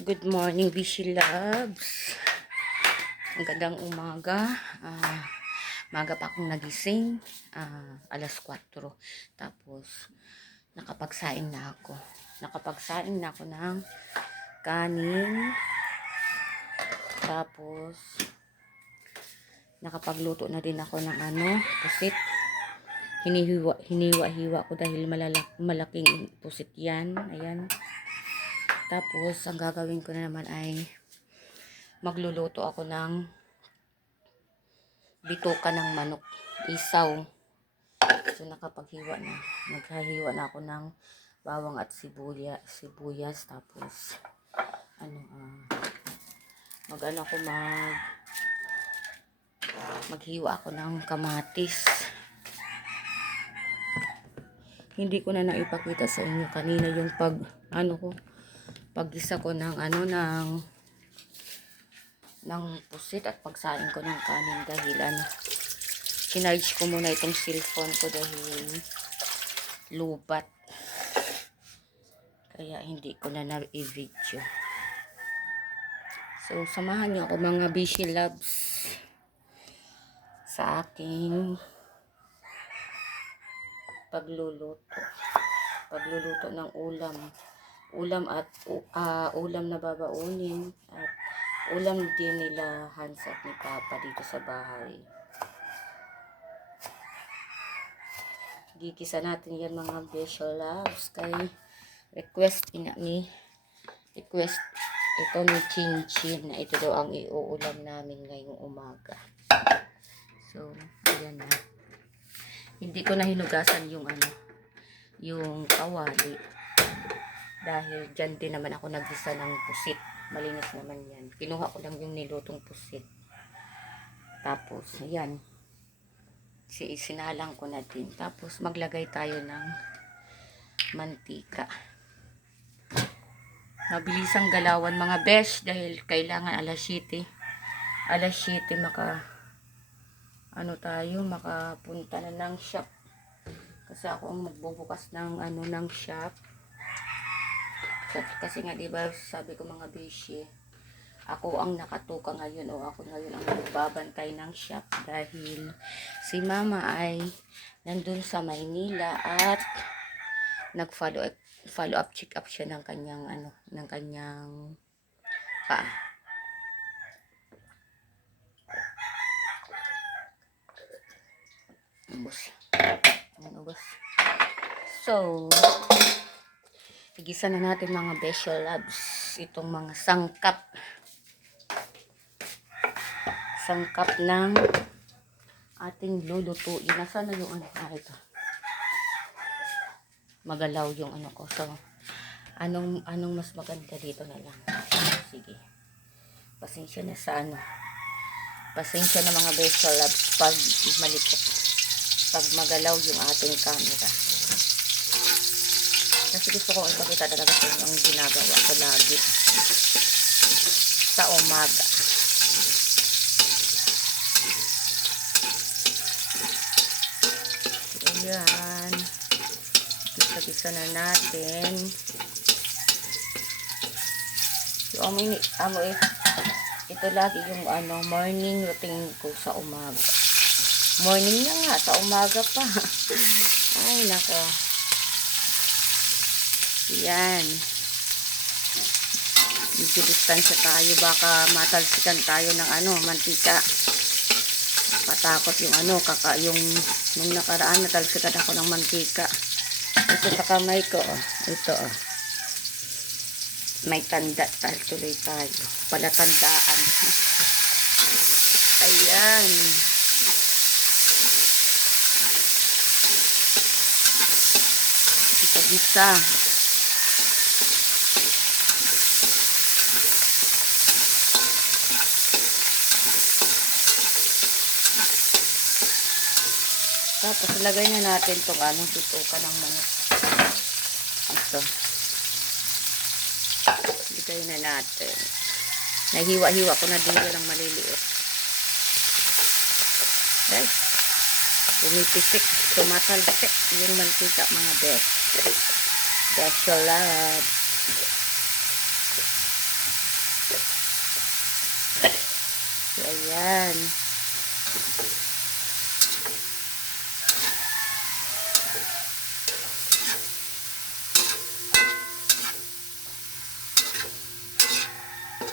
Good morning, Bishi Loves. Ang gandang umaga. Maga pa akong nagising. Alas 4. Tapos, nakapagsaing na ako. Nakapagsaing na ako ng kanin. Tapos, nakapagluto na din ako ng pusit. Hiniwa-hiwa ko dahil malaking pusit yan. Ayan. Tapos, ang gagawin ko na naman ay magluluto ako ng bituka ng manok, isaw. So, nakapaghiwa na. Naghahiwa na ako ng bawang at sibuyas. Tapos, maghiwa ako ng kamatis. Hindi ko na naipakita sa inyo kanina yung paggisa ko ng pusit at pagsain ko ng kanin dahil sinarge ko muna itong cellphone ko dahil lubat, kaya hindi ko na na-i-video. So samahan niyo ako mga Bishi Loves sa aking pagluluto ng ulam at ulam na babaunin at ulam din nila Hans at ni Papa dito sa bahay. Gigisa natin yan mga Bishi Loves kay request ito ni Chinchin na ito daw ang iuulam namin ngayong umaga. So ayan na. Hindi ko na hinugasan yung kawali dahil dyan din naman ako naggisa ng pusit. Malinis naman yan. Kinuha ko lang yung nilutong pusit. Tapos, ayan. Sinalang ko na din. Tapos, maglagay tayo ng mantika. Mabilisang galawan mga besh dahil kailangan alas 7 makapunta na ng shop. Kasi ako ang magbubukas ng shop. Kasi nga diba sabi ko mga bishi, ako ang nakatuka ngayon o ako ngayon ang magbabantay ng shop dahil si mama ay nandun sa Maynila at nag-follow up check up siya ng kanyang paa. Ubos. So, igisa na natin mga Bishi Loves itong mga sangkap ng ating lulutuin. Nasaan na yung ito? Magalaw yung ko. So, anong mas maganda dito na lang. Sige. Pasensya na Pasensya na mga Bishi Loves pag malikot. Pag magalaw yung ating camera. Kasi gusto ko ipakita talaga sa inyo ang ginagawa ko lagi sa umaga. Ayan. Gisa-gisa na natin. So, ito lagi yung morning routine ko sa umaga. Morning na nga, sa umaga pa. Ay, nako. Yan. Medyo distansya tayo. Baka matalsikan tayo ng mantika. Patakot yung nung nakaraan natalsikan ako ng mantika. Ito sa kamay ko. Ito may tanda. Tuloy tayo. Palatandaan. Ayan. Gisa. Tapos lagay na natin itong bituka ng manok. Ito. Lagay na natin. Nahiwa-hiwa ko na din yan ng maliliit. Guys. Pumipisik. Tumatalsik yung mantika mga Bishi Loves. beshi. Ayan.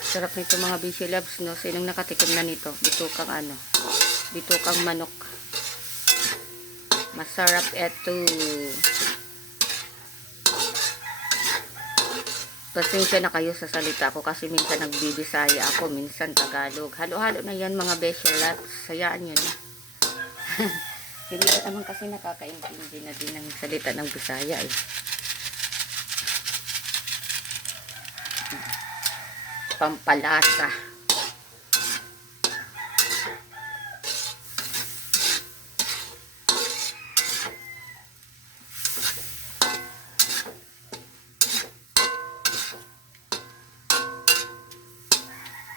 Sarap nito mga beshi loves, no? Sinong nakatikim na nito? Bitukang ano? Bitukang manok. Masarap ito. Pasensya na kayo sa salita ko kasi minsan nagbibisaya ako, minsan Tagalog. Halo-halo na yan mga beshi loves. Sayaan nyo na. Hindi ba naman kasi nakakaintindi na din ang salita ng Bisaya eh. Pampalasa.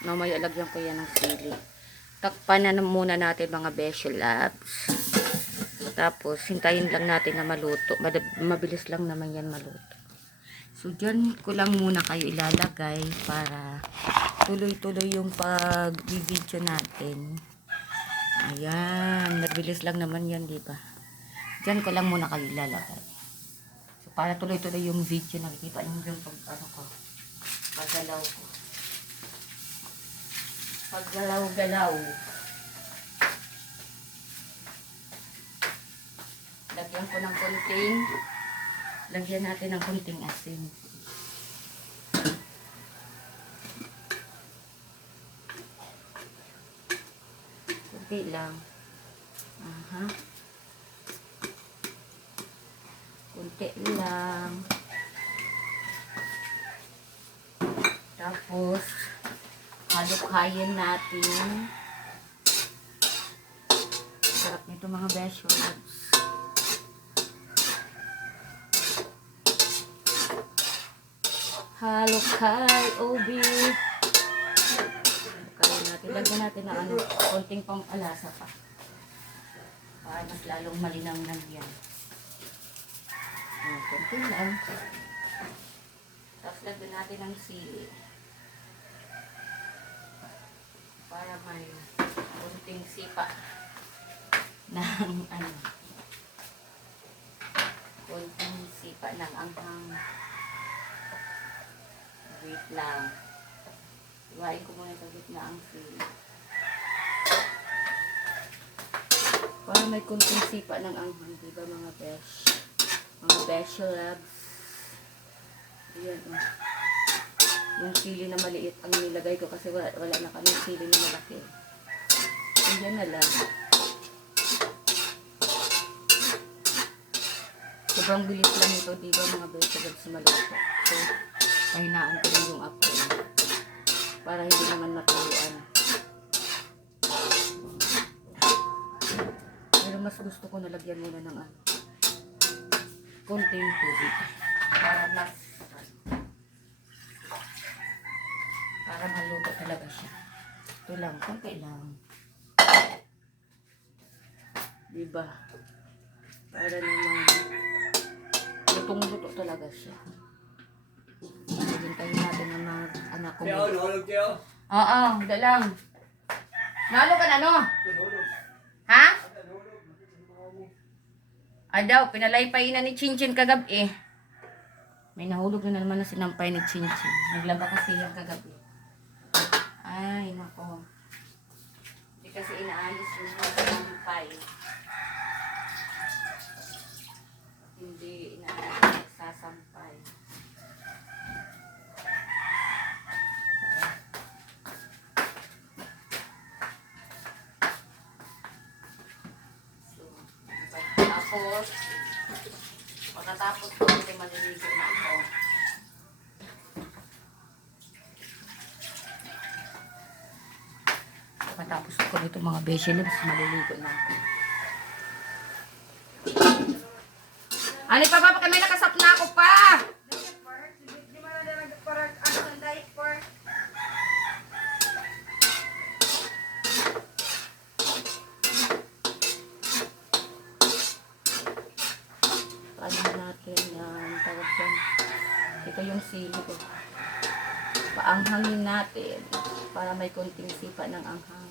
Mamaya lagyan ko yan ng sili. Takpan na muna natin mga beshi loves. Tapos hintayin lang natin na maluto. Mabilis lang naman yan maluto. So dyan ko lang muna kayo ilalagay para tuloy-tuloy yung pag-video natin. Ayan, mabilis lang naman yan, di ba? Dyan ko lang muna kayo ilalagay. So para tuloy-tuloy yung video, nakikita niyo yung paggalaw ko. Paggalaw-galaw. Lagyan ko ng konting, lagyan natin ng konting asin. Kunti lang. Aha. Kunti lang. Tapos, halukhayin natin. Sarap nito mga beshi loves. Halukhay, Obi. Halukhayin natin. Lagyan natin na ano, konting pampalasa pa. Para mas lalong malinang yan. Konti lang. Tapos lagyan natin ng sili. Para may konting sipa ng ano, konting sipa ng anghang. Wait lang. Iwain ko muna sa gitna ang sili. Para may konting sipa ng anghang, diba mga besh? Mga beshi loves. Ayan o. Yung sili na maliit ang nilagay ko kasi wala na kami sili na malaki. Ayan na lang. Sobrang bilis lang ito, diba mga vegetables maluto. So, pahinaan ko lang yung apoy para hindi naman matuluan. Pero mas gusto ko nalagyan muna ng ano, konting tubig para maluto talaga siya. Ito lang, konti lang. Diba? Para naman lutong-luto talaga siya. Hintayin natin ng mga anak ko. Oo, dalang. Nalo ka na, no? Ha? Daw, pinalaypay na ni Chinchin kagabi. May nahulog na naman na sinampay ni Chinchin. Naglaba kasi yan kagabi. Ay, nako. Hindi kasi inaalis yung sinampay. Hindi inaalis sasampay. Tapos, pagkatapos ko, hindi maliligo na ako. Pagkatapos ko nito mga beshi loves, maliligo na ako. Ano pa ba? May nakasap na ako pa! Paano natin yan? Tawag dyan. Ito yung sili ko. aanghangin natin para may konting sipa ng anghang.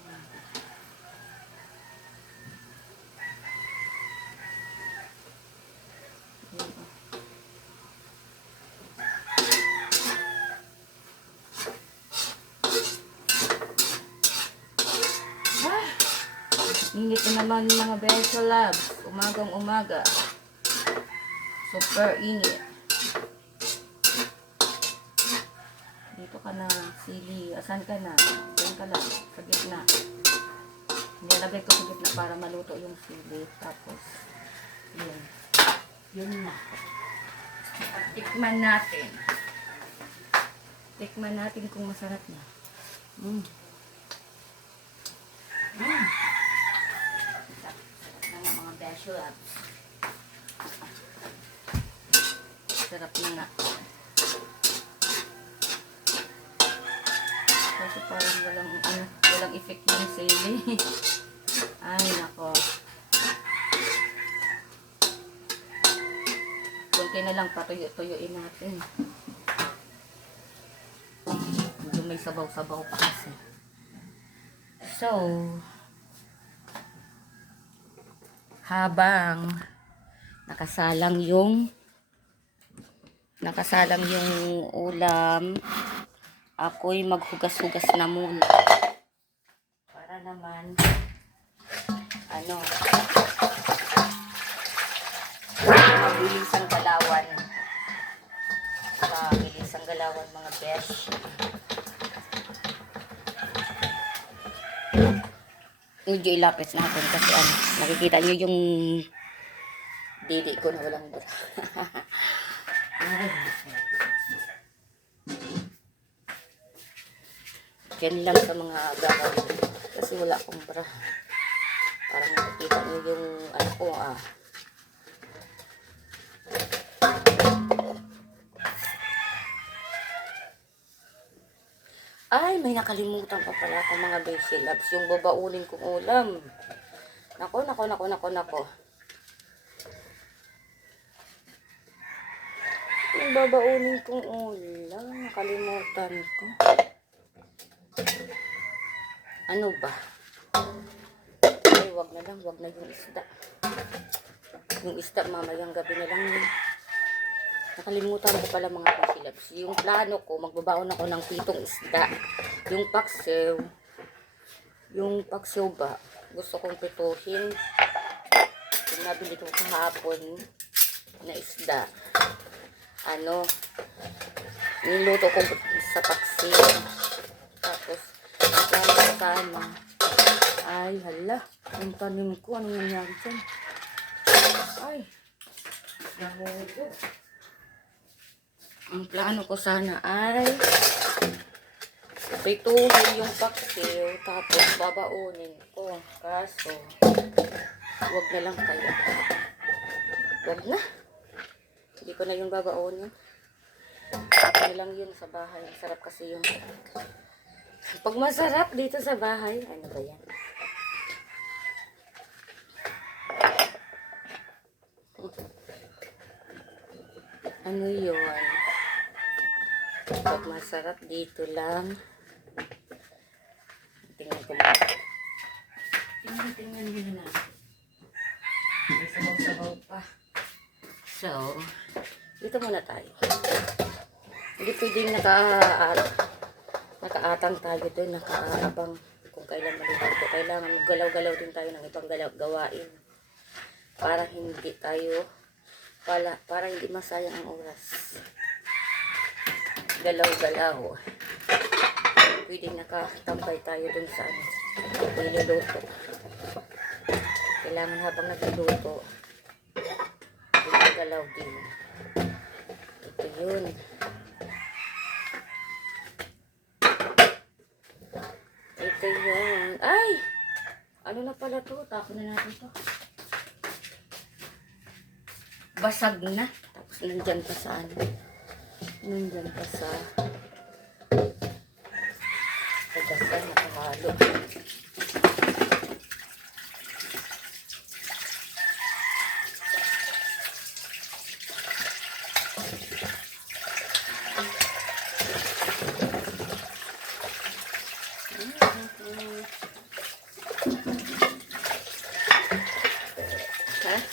Init na naman mga Besha Labs. Umagang umaga. Super init. Dito ka na, sili. Asan ka na? Diyan ka lang. Sa gitna. Nilagay ko sa gitna para maluto yung sili. Tapos, yun. Yun na. At tikman natin. Tikman natin kung masarap na. Mga Besha Labs. Sarap na nga. Kasi parang walang effect yung sili. Ay, nako. Kunti na lang patuyo-tuyuin natin. Medyo may sabaw-sabaw pa kasi. So, habang nakasalang yung ulam, ako'y maghugas-hugas na muna para naman mabilis ang galawan mga besh. Medyo ilapit natin kasi nakikita nyo yung didi ko na walang bra. Yan lang sa mga gagawin kasi wala akong bra. Parang nakikita nyo yung ko Ay, may nakalimutan pa pala ako mga Besha Labs. Yung babaunin kong ulam. Nako. Yung babaunin kong ulam. Nakalimutan ko. Ano ba? Ay, wag na yung isda. Yung isda, mamayang gabi na lang yun. Nakalimutan ko pala mga Besha Labs. Yung plano ko, magbabaon ako ng 7 isda. Yung paksiw ba, gusto kong pituhin. Yung nabili ko kahapon na isda. Niluto ko sa paksiw. Tapos, plano ko sana. Ay, hala. Yung tanim ko, anong nangyari dyan? Ay, nahugo. Ang plano ko sana ay prituhin yung paksiw tapos babaunin ko. Kaso, wag na lang kaya. Wag na. Hindi ko na yung babaunin. Hindi lang yun sa bahay. Masarap kasi yun. Pag masarap dito sa bahay, ano ba yan? Ano yun? Pag masarap dito lang. Tingnan ko lang. Tingnan nyo na. May sabaw-sabaw pa. So, dito muna tayo. Hindi pwedeng nakaatang tayo doon, nakaabang kung kailan maluluto. Kailangan maggalaw-galaw din tayo ng ibang gawain. Para hindi masayang ang oras. Galaw-galaw. Pwede nakatambay tayo dun sa niluluto. Kailangan habang nagluluto, galaw din. Ito yun. Ito yun. Ay! Ano na pala to? Tapon na natin to. Basag na. Tapos nandyan pa sa pagkasan nakahalo.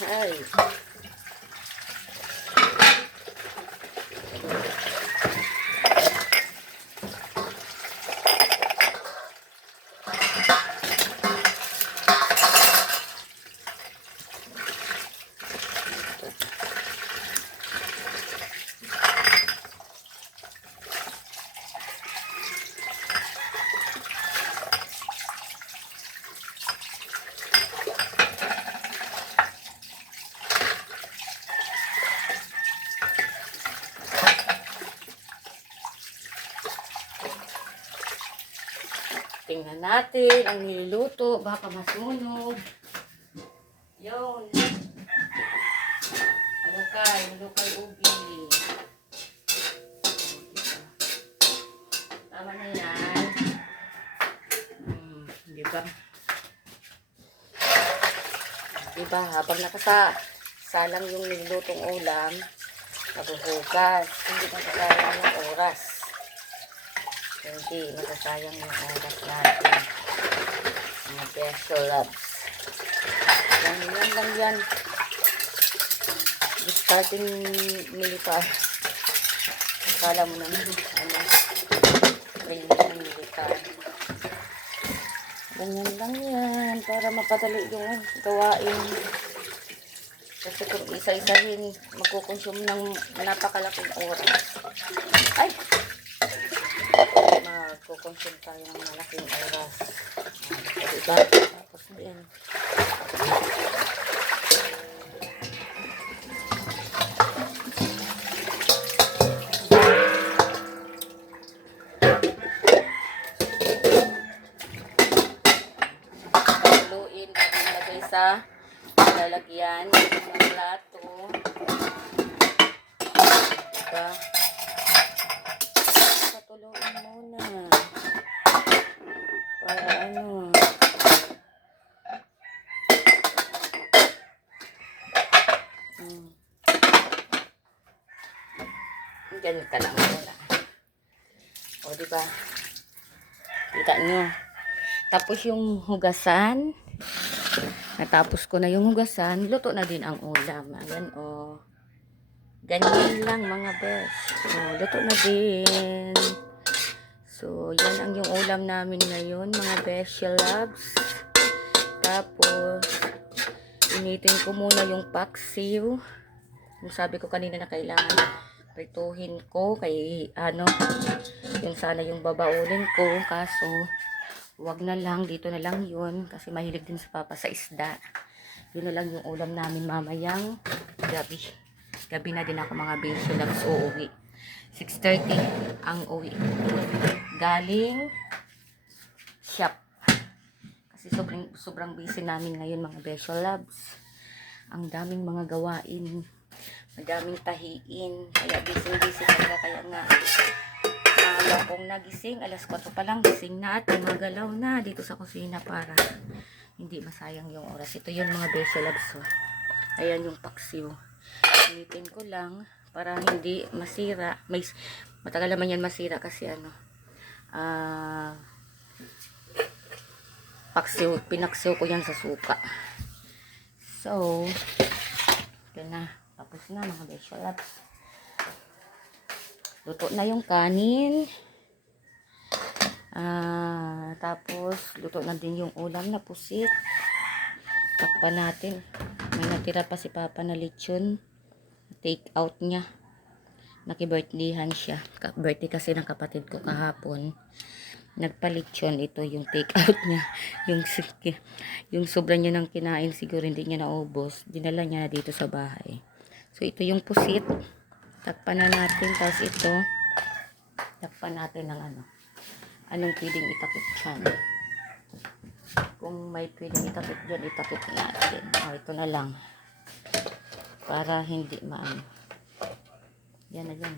bahay. Tingnan natin ang niluluto. Baka masunog. Yun. Halukay ubi. Tama na yan. Diba? Diba? Habang nakasalang yung nilulutong ulam, nabuhugas. Hindi nakasayang yung oras. Hindi masasayang yung oras natin. Mga beso loves. Yan lang yan. Starting militar. Kala mo naman, training ng militar. Ganyan lang yan. Para mapadali yung gawain. Kasi kung isa-isahin, magkukonsume ng napakalaking oras. Ay! Magkukonsume tayo ng malaking oras. Diba? Tapos na yan. Paluin, ilagay sa lalagyan ng plato. Diba? Patuluin muna. Para ano. Ganyan ka lang muna. O, diba? Kita nyo. Tapos yung hugasan. Natapos ko na yung hugasan. Luto na din ang ulam. Ayan, o. Ganyan lang, mga best. O, luto na din. So, yan ang yung ulam namin ngayon, mga bestie loves. Tapos, initin ko muna yung paksiw. Yung sabi ko kanina na kailangan prituhin ko kay yung sana yung babaulin ko, kaso wag na lang, dito na lang yun kasi mahilig din sa papa sa isda. Yun na lang yung ulam namin mamayang gabi na din ako, mga baby loves. Uuwi 6:30 ang uwi galing shop kasi sobrang busy namin ngayon, mga baby loves. Ang daming mga gawain, madaming tahiin, kaya busy talaga. Kaya nga akong nagising, alas 4 pa lang gising na at gumagalaw na dito sa kusina para hindi masayang yung oras. Ito yung mga beso loves. So, ayan yung paksiw. Initin ko lang para hindi masira. Matagal naman yan masira kasi pinaksiw ko yan sa suka. So, ito na. Tapos na, mga beso loves. Luto na yung kanin. Tapos, luto na din yung ulam na pusit. Takpan natin. May natira pa si Papa na lechon. Take out niya. Naki-birthdayhan siya. Birthday kasi ng kapatid ko kahapon. Nagpa-lechon. Ito yung take out niya. Yung sobra niya ng kinain, siguro hindi niya naubos. Dinala niya dito sa bahay. So, ito yung pusit. Takpan na natin. Tapos ito, takpan natin ng anong pwedeng itakip dyan. Kung may pwedeng itakip dyan, itakip natin. O, ito na lang. Para hindi yan na yan.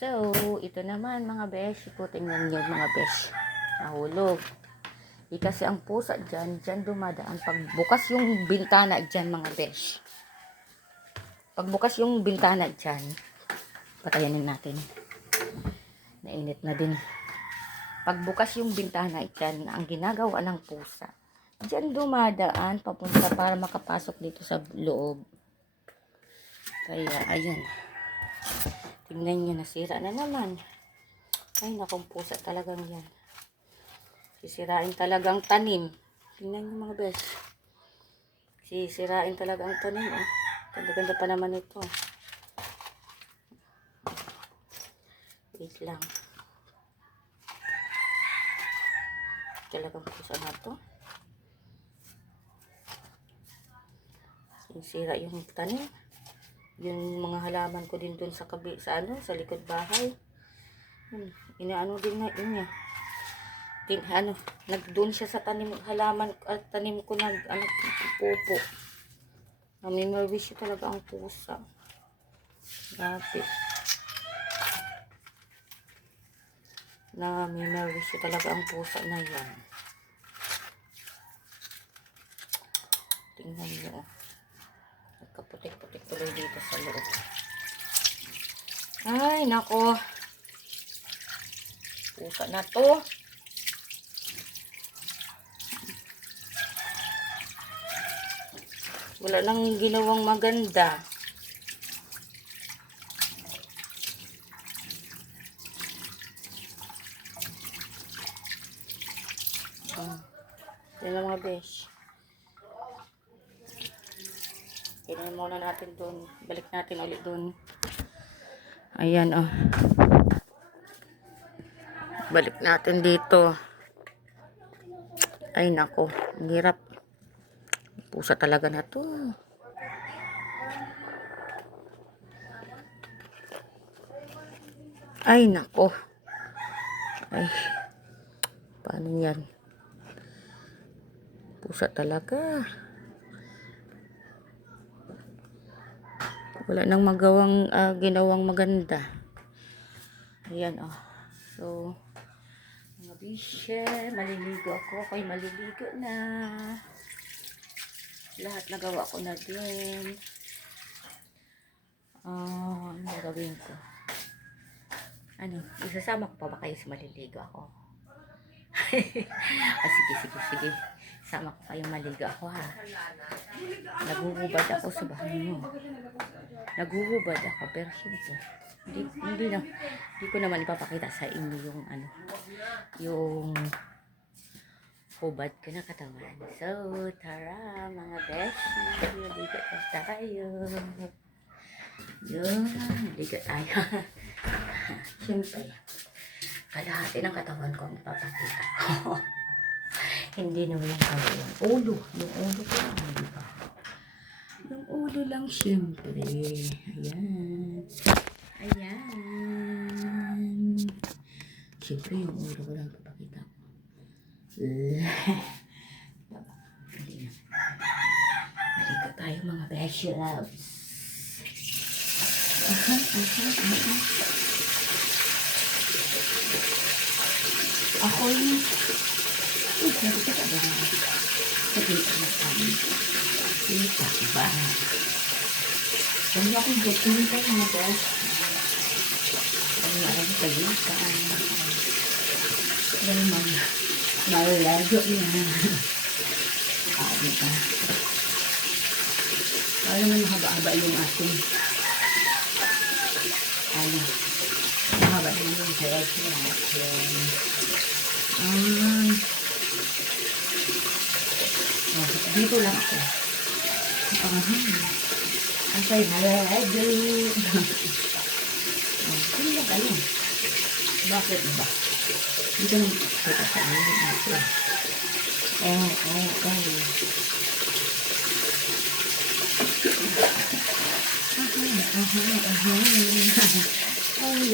So, ito naman, mga besh. Tingnan nyo, mga besh. Nahulog. Kasi ang pusa dyan dumadaan. Pagbukas yung bintana dyan, mga besh. Pagbukas yung bintana dyan, patayanin natin. Nainit na din. Pagbukas yung bintana dyan, ang ginagawa ng pusa, Diyan dumadaan papunta para makapasok dito sa loob. Kaya, ayan. Tingnan nyo, nasira na naman. Ay, nakong pusa talagang yan. Sisirain talagang tanim. Tingnan nyo mga bes. Sisirain talagang tanim. Oh. Ganda-ganda pa naman ito. Wait lang. Talagang pusa na to. Sira yung tanim. Yung mga halaman ko din dun sa sa likod bahay. Inaano din na niya. Nagdoon siya sa tanim halaman at tanim ko pupo. Namimurwish siya talaga ang pusa. Grabe. Namimurwish siya talaga ang pusa na yan. Tingnan niyo. Nagkaputik-putik tuloy dito sa loob. Ay, nako. Pusa na to. Wala nang ginawang maganda. Yan lang mga besh. Tingnan muna natin doon. Balik natin ulit doon. Ayan, oh. Balik natin dito. Ay, nako. Ang hirap. Pusa talaga na to. Ay, nako. Ay. Paano yan? Pusa talaga. Wala nang ginawang maganda. Ayan, oh. So, mga bisye, maliligo ako. Ako'y maliligo na. Lahat nagawa ko na din. Ano gagawin ko? Isasama ko pa ba kayo sa maliligo ako? Sige. Sama ko kayong maligo ako, ha. Naguhubad ako sa bahay mo. Naguhubad ako, pero syempre, hindi ko naman ipapakita sa inyo yung hubad ko na katawan. So, tara mga beshi, maligo tayo. Yun, maligo tayo. Syempre, kalahati ng katawan ko ang ipapakita ko. Hindi naman yung ulo. Yung ulo ko lang, di ba? Yung ulo lang, syempre. Ayan. Syempre, yung ulo ko lang papakita ko. Hindi na. Balik tayo mga beshi loves. Ako'y nakita ka ba? Nakita na kami. Nakita ka ba? Kaya akong bukunin ka mga boss. Kaya akong salita. Kaya mga malalago na. Diba? Kaya naman mahaba-haba yung ating mahaba naman yung hair natin. Dito lang ako. Asay halalago. Hindi lang kayo. Bakit ba? Dito lang kita sa ulit natin. I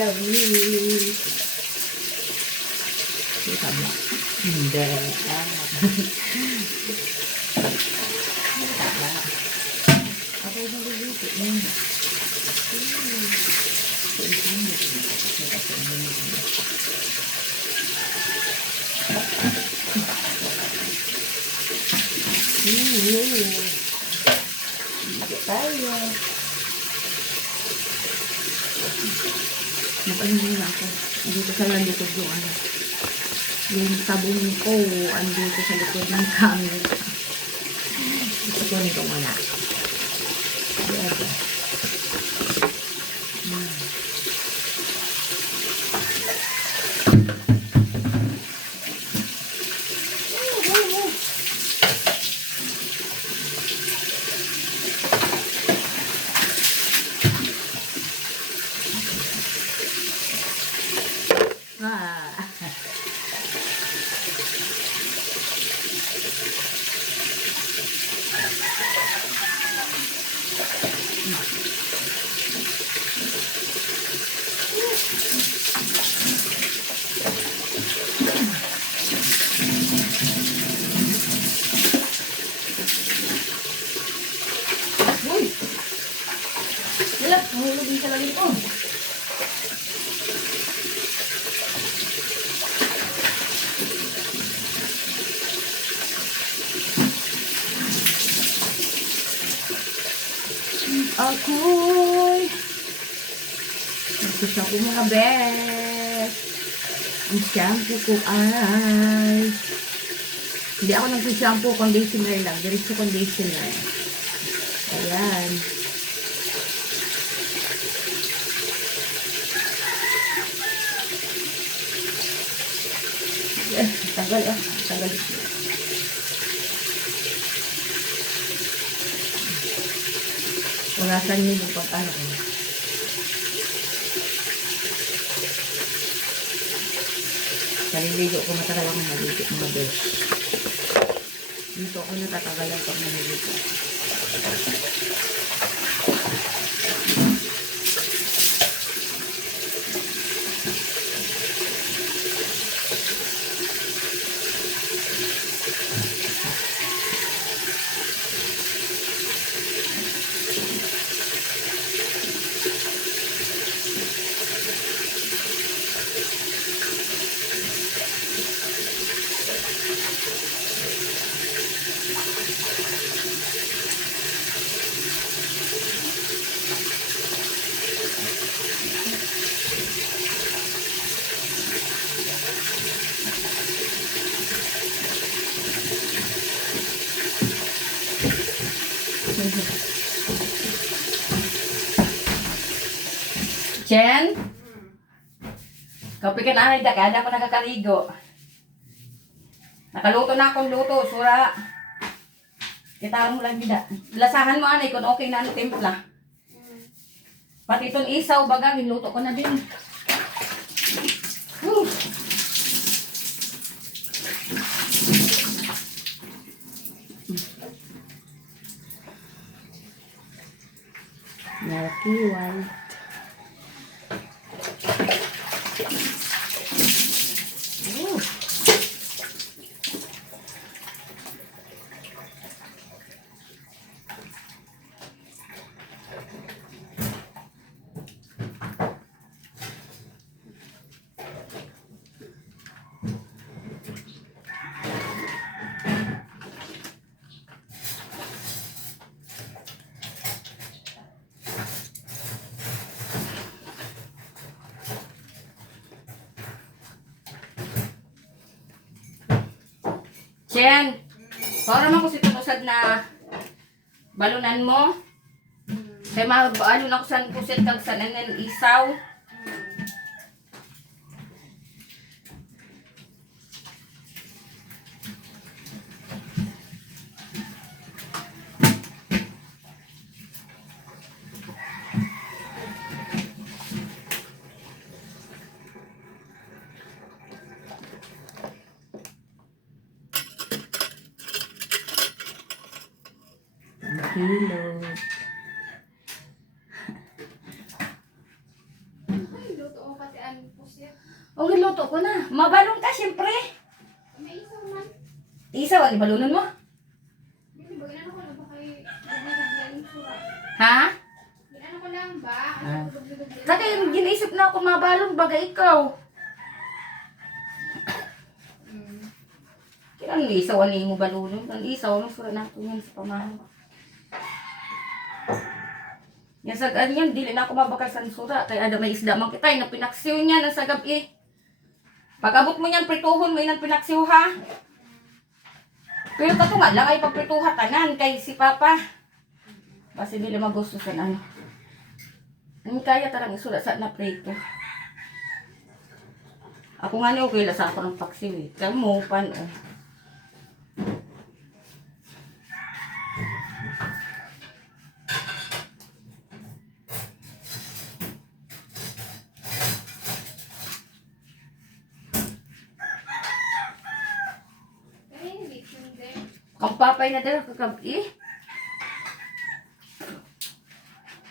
love you. Kita mo? Hindi. Kita ba? Ako yung nalilito. Sige tayo. Napahingi na ako. Dito sa lang likod yung Yung sabon ko, andito sa likod ng camera. Ito ko nito muna. Diba? Uy! Wala, mahulog din sa lagay ko. Ako'y nagsasabi mga best. Ang shampoo ko ay hindi ako nagsasampo, conditioner lang. Diretso conditioner. Ayan. Tagal ah. Tagal. Urasan niyo yung pag-ano ko. Naliligo ko, matagal akong naligo mga besh. Dito ako natatagalan pag naliligo. Chen? Kapi ka na rin, kada ako nakakaligo. Nakaluto na akong luto, sura. Kita mo lang bida. Lasahan mo anay kung okay na ang timpla. Pati itong isaw baga, niluto ko na din. Woo! Milky white. Chen, para man ko si tunusad na balunan mo. Kaya mabalon ako sa pusit kag sa nanan isaw. Kilo. Ay, luto ko pati ang pusit. O, giluto ko na. Mabalong ka, siyempre. May isaw man. Isaw, ang ibalunan mo? Hindi ba, ginano ko lang ba kay dugdug yung sura? Ha? Ginano ko lang ba? Ah. Dugdug lang. Kasi ginaisip na ako mabalong baga ikaw. Kaya ang isaw, ano mo balunan? Ang isaw, ano sura natin yan sa pamahan. Yan sa yan, dili na ako mabakal sa sura. Kaya ada may isda man kita, na pinaksiw niya na sa gabi. Pag-abot mo niyan, prituhon mo inang pinaksiw ha. Pero kato nga lang ay pagprituha tanan kay si Papa. Basta nila magusto sa ano. Ang kaya tarang isula sa na prito. Ako nga ni okay la sa ako ng paksiw eh. Kamu pan oh. Kaya hindi hindi. Kang papay na dala kagabi.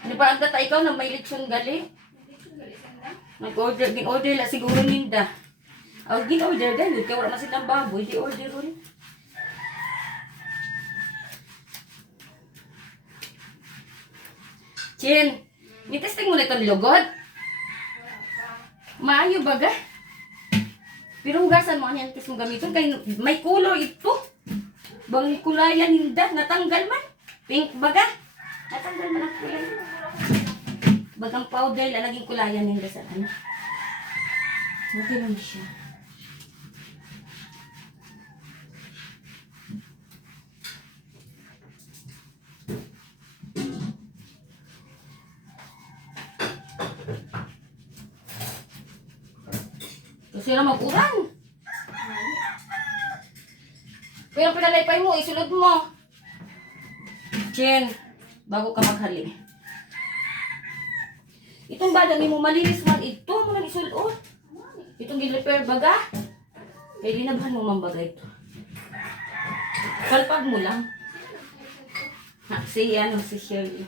Di ba ang tata ikaw na may lechon gali? Hindi siya galit na. Nag-order, gin-order la siguro ninda. Aw gin-order gali, kaya wala man silang baboy, di-order ron. Chin, ni-testing mo na itong lugod? Maayo baga? Pero hugasan mo ang tis mo gamiton kay may color ito. Bang kulayan ninda, natanggal man. Pink baga? Natanggal man ang kulay. Bagang powder la naging kulayan ninda sa ano. Okay lang siya. Kasi na mag-uran. Pero pinalaypay mo, isulod mo. Jen, bago ka maghali. Itong badang mo malinis man ito, mo lang isulod. Itong gil-repair baga. Kaya linabahan mo mambaga ito. Palpag mo lang. Ha, si Shirley.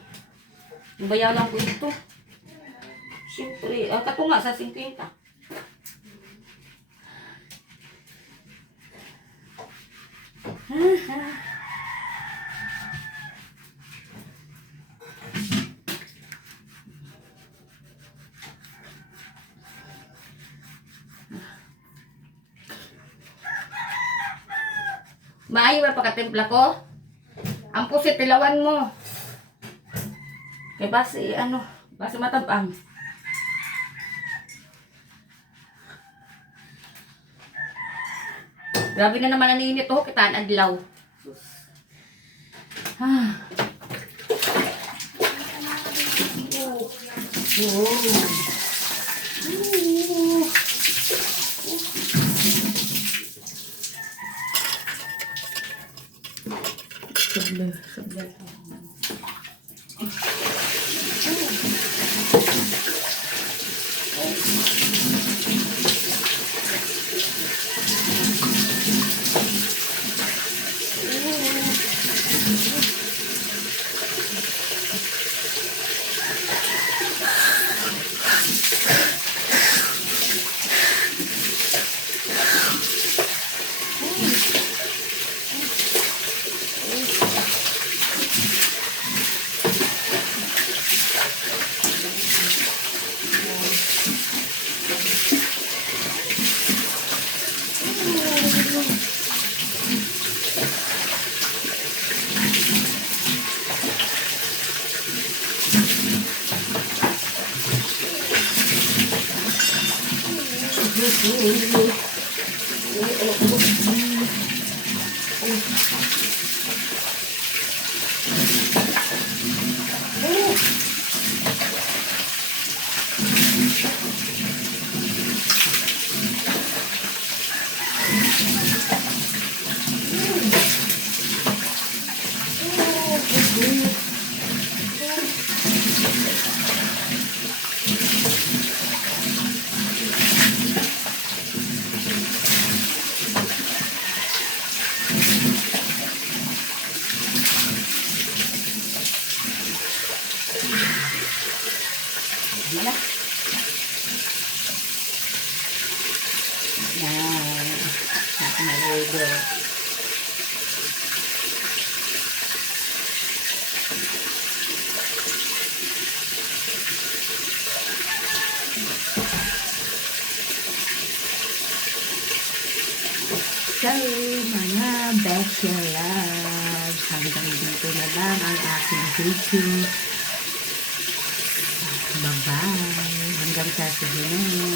Bayaw lang ko ito. Siyempre, katunga sa 50. Maayo ba pagkatimpla ko? Ang pusit, tilawan mo. Kaya basi matabang. Grabe na naman ang init oh, kitaan adlaw. Ah. Sabla. Wala. Ako na-order. So, mga Bestia Love, hanggang dito na lang ang aking video. Bye-bye. Hanggang sa susunod.